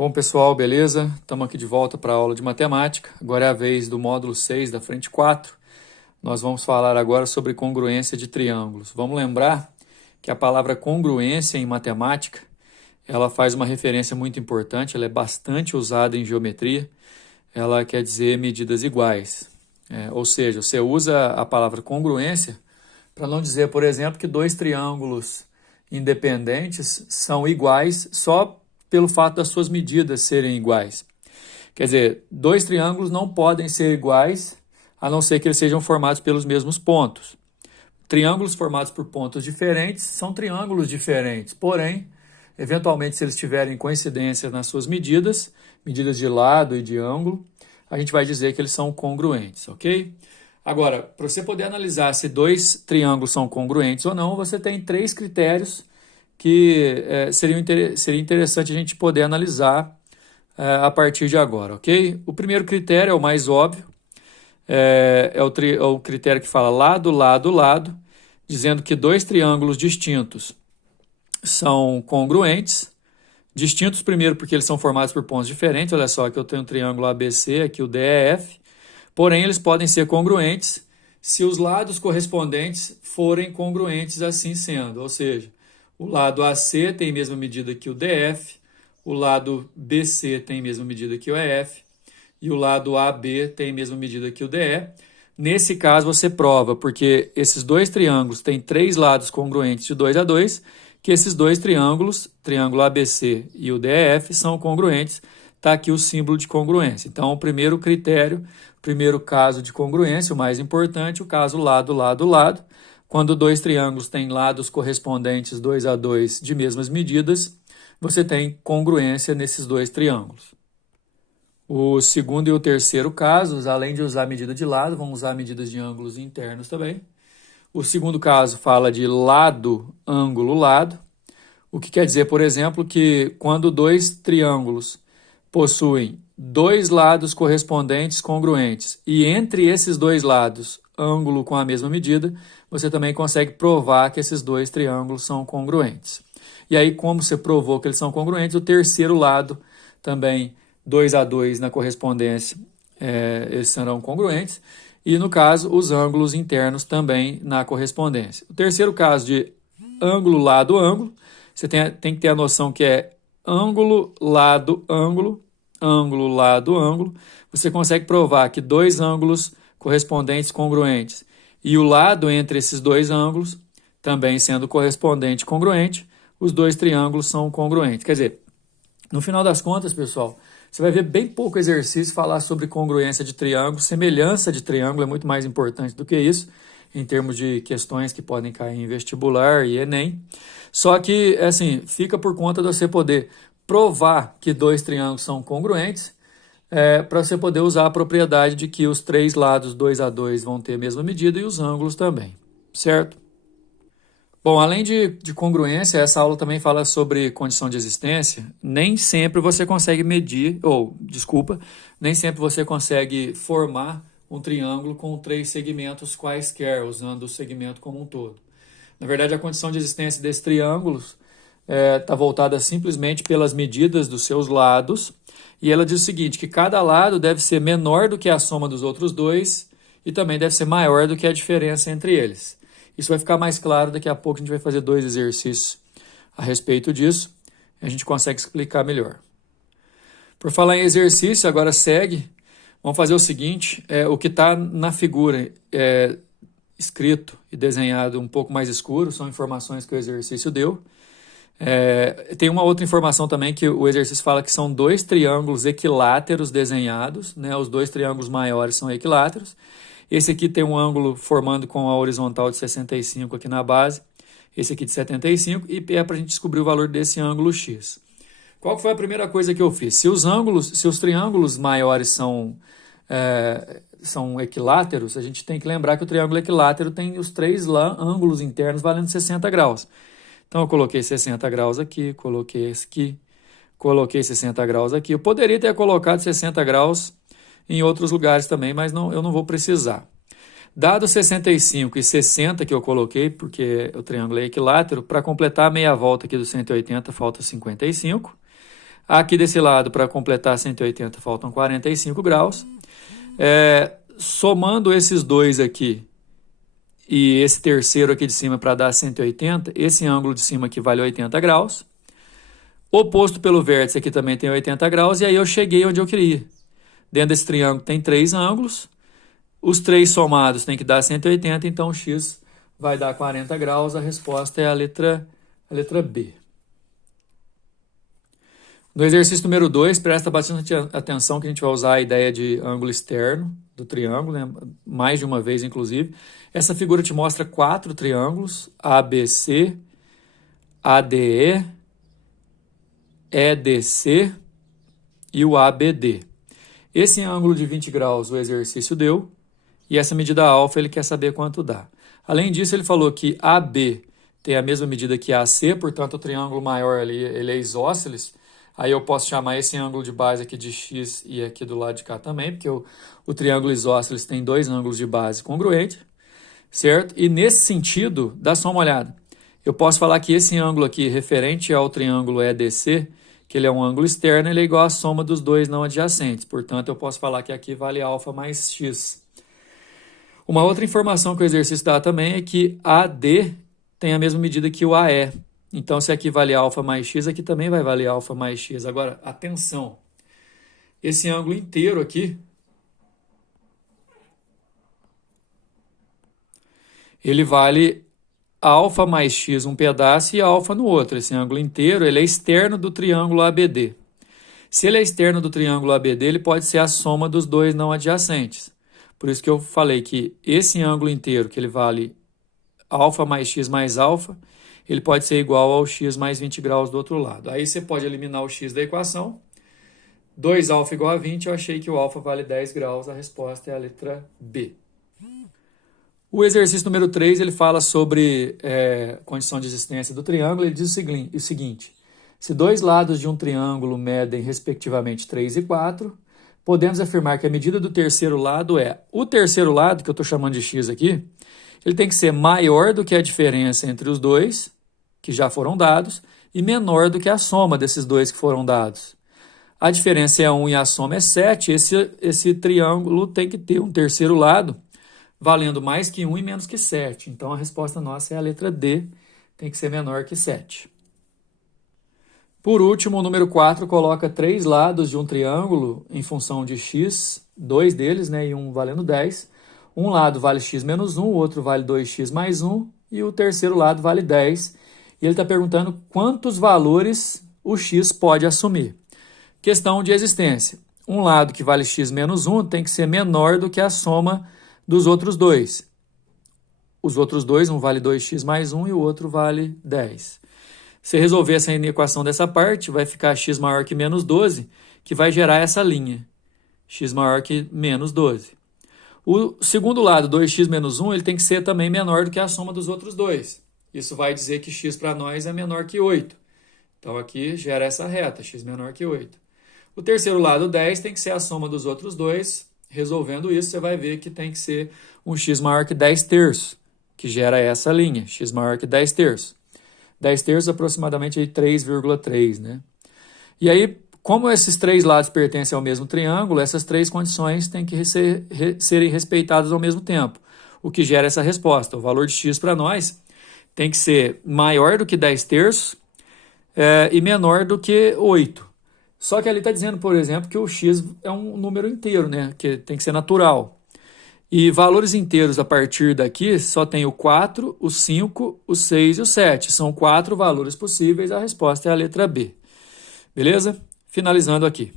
Bom, pessoal, beleza? Estamos aqui de volta para a aula de matemática. Agora é a vez do módulo 6 da frente 4. Nós vamos falar agora sobre congruência de triângulos. Vamos lembrar que a palavra congruência em matemática, ela faz uma referência muito importante, ela é bastante usada em geometria. Ela quer dizer medidas iguais. Ou seja, você usa a palavra congruência para não dizer, por exemplo, que dois triângulos independentes são iguais só pelo fato das suas medidas serem iguais. Quer dizer, dois triângulos não podem ser iguais, a não ser que eles sejam formados pelos mesmos pontos. Triângulos formados por pontos diferentes são triângulos diferentes, porém, eventualmente, se eles tiverem coincidência nas suas medidas, medidas de lado e de ângulo, a gente vai dizer que eles são congruentes, ok? Agora, para você poder analisar se dois triângulos são congruentes ou não, você tem três critérios que seria interessante a gente poder analisar a partir de agora, ok? O primeiro critério é o mais óbvio, é o critério que fala lado, lado, lado, dizendo que dois triângulos distintos são congruentes. Distintos primeiro porque eles são formados por pontos diferentes, olha só, aqui eu tenho um triângulo ABC, aqui o DEF, porém eles podem ser congruentes se os lados correspondentes forem congruentes assim sendo, ou seja, o lado AC tem a mesma medida que o DF, o lado BC tem a mesma medida que o EF e o lado AB tem a mesma medida que o DE. Nesse caso você prova, porque esses dois triângulos têm três lados congruentes de 2 a 2, que esses dois triângulos, triângulo ABC e o DEF, são congruentes. Está aqui o símbolo de congruência. Então, o primeiro critério, o primeiro caso de congruência, o mais importante, o caso lado, lado, lado. Quando dois triângulos têm lados correspondentes 2 a 2 de mesmas medidas, você tem congruência nesses dois triângulos. O segundo e o terceiro casos, além de usar a medida de lado, vão usar medidas de ângulos internos também. O segundo caso fala de lado, ângulo, lado. O que quer dizer, por exemplo, que quando dois triângulos possuem dois lados correspondentes congruentes e entre esses dois lados, ângulo com a mesma medida, você também consegue provar que esses dois triângulos são congruentes. E aí, como você provou que eles são congruentes, o terceiro lado também 2 a 2 na correspondência, eles serão congruentes. E no caso, os ângulos internos também na correspondência. O terceiro caso de ângulo, lado, ângulo, você tem que ter a noção que é ângulo, lado, ângulo, ângulo, lado, ângulo. Você consegue provar que dois ângulos correspondentes congruentes e o lado entre esses dois ângulos, também sendo correspondente congruente, os dois triângulos são congruentes. Quer dizer, no final das contas, pessoal, você vai ver bem pouco exercício falar sobre congruência de triângulo. Semelhança de triângulo é muito mais importante do que isso, em termos de questões que podem cair em vestibular e Enem. Só que, assim, fica por conta de você poder provar que dois triângulos são congruentes, para você poder usar a propriedade de que os três lados 2 a 2 vão ter a mesma medida e os ângulos também, certo? Bom, além de congruência, essa aula também fala sobre condição de existência. Nem sempre você consegue medir, nem sempre você consegue formar um triângulo com três segmentos quaisquer, usando o segmento como um todo. Na verdade, a condição de existência desses triângulos está voltada simplesmente pelas medidas dos seus lados, e ela diz o seguinte, que cada lado deve ser menor do que a soma dos outros dois e também deve ser maior do que a diferença entre eles. Isso vai ficar mais claro, daqui a pouco a gente vai fazer dois exercícios a respeito disso, e a gente consegue explicar melhor. Por falar em exercício, agora segue, vamos fazer o seguinte, o que está na figura escrito e desenhado um pouco mais escuro, são informações que o exercício deu. Tem uma outra informação também que o exercício fala que são dois triângulos equiláteros desenhados, né? Os dois triângulos maiores são equiláteros. Esse aqui tem um ângulo formando com a horizontal de 65 aqui na base, esse aqui de 75, e é para a gente descobrir o valor desse ângulo x. Qual foi a primeira coisa que eu fiz? Se os triângulos maiores são equiláteros, a gente tem que lembrar que o triângulo equilátero tem os três ângulos internos valendo 60 graus. Então, eu coloquei 60 graus aqui, coloquei esse aqui, coloquei 60 graus aqui. Eu poderia ter colocado 60 graus em outros lugares também, mas eu não vou precisar. Dado 65 e 60 que eu coloquei, porque o triângulo é equilátero, para completar a meia volta aqui do 180, falta 55. Aqui desse lado, para completar 180, faltam 45 graus. Somando esses dois aqui e esse terceiro aqui de cima para dar 180, esse ângulo de cima aqui vale 80 graus. Oposto pelo vértice aqui também tem 80 graus, e aí eu cheguei onde eu queria. Dentro desse triângulo tem 3 ângulos, os 3 somados tem que dar 180, então o x vai dar 40 graus, a resposta é a letra B. No exercício número 2, presta bastante atenção que a gente vai usar a ideia de ângulo externo do triângulo, né? Mais de uma vez, inclusive. Essa figura te mostra 4 triângulos, ABC, ADE, EDC e o ABD. Esse ângulo de 20 graus o exercício deu, e essa medida alfa ele quer saber quanto dá. Além disso, ele falou que AB tem a mesma medida que AC, portanto o triângulo maior ali ele é isósceles. Aí eu posso chamar esse ângulo de base aqui de x e aqui do lado de cá também, porque o triângulo isósceles tem 2 ângulos de base congruentes, certo? E nesse sentido, dá só uma olhada. Eu posso falar que esse ângulo aqui, referente ao triângulo EDC, que ele é um ângulo externo, ele é igual à soma dos 2 não adjacentes. Portanto, eu posso falar que aqui vale alfa mais x. Uma outra informação que o exercício dá também é que AD tem a mesma medida que o AE. Então, se aqui vale alfa mais x, aqui também vai valer alfa mais x. Agora, atenção. Esse ângulo inteiro aqui, ele vale alfa mais x um pedaço e alfa no outro. Esse ângulo inteiro ele é externo do triângulo ABD. Se ele é externo do triângulo ABD, ele pode ser a soma dos 2 não adjacentes. Por isso que eu falei que esse ângulo inteiro, que ele vale alfa mais x mais alfa, ele pode ser igual ao x mais 20 graus do outro lado. Aí você pode eliminar o x da equação. 2α igual a 20, eu achei que o alfa vale 10 graus, a resposta é a letra B. O exercício número 3, ele fala sobre condição de existência do triângulo. Ele diz o seguinte: se 2 lados de um triângulo medem respectivamente 3 e 4, podemos afirmar que a medida do terceiro lado o terceiro lado, que eu estou chamando de x aqui, ele tem que ser maior do que a diferença entre os dois, que já foram dados, e menor do que a soma desses dois que foram dados. A diferença é 1 e a soma é 7, esse triângulo tem que ter um terceiro lado valendo mais que 1 e menos que 7. Então, a resposta nossa é a letra D, tem que ser menor que 7. Por último, o número 4 coloca 3 lados de um triângulo em função de x, 2 deles, né, e um valendo 10. Um lado vale x menos 1, o outro vale 2x mais 1, e o terceiro lado vale 10. E ele está perguntando quantos valores o x pode assumir. Questão de existência. Um lado que vale x menos 1 tem que ser menor do que a soma dos outros dois. Os outros dois, um vale 2x mais 1 e o outro vale 10. Se resolver essa equação dessa parte, vai ficar x maior que menos 12, que vai gerar essa linha. X maior que menos 12. O segundo lado, 2x menos 1, ele tem que ser também menor do que a soma dos outros dois. Isso vai dizer que x para nós é menor que 8. Então, aqui gera essa reta, x menor que 8. O terceiro lado, 10, tem que ser a soma dos outros dois. Resolvendo isso, você vai ver que tem que ser um x maior que 10 terços, que gera essa linha, x maior que 10 terços. 10 terços aproximadamente 3,3, né? E aí, como esses 3 lados pertencem ao mesmo triângulo, essas 3 condições têm que serem respeitadas ao mesmo tempo, o que gera essa resposta. O valor de x para nós tem que ser maior do que 10 terços e menor do que 8. Só que ali está dizendo, por exemplo, que o x é um número inteiro, né? Que tem que ser natural. E valores inteiros a partir daqui só tem o 4, o 5, o 6 e o 7. São 4 valores possíveis, a resposta é a letra B. Beleza? Finalizando aqui.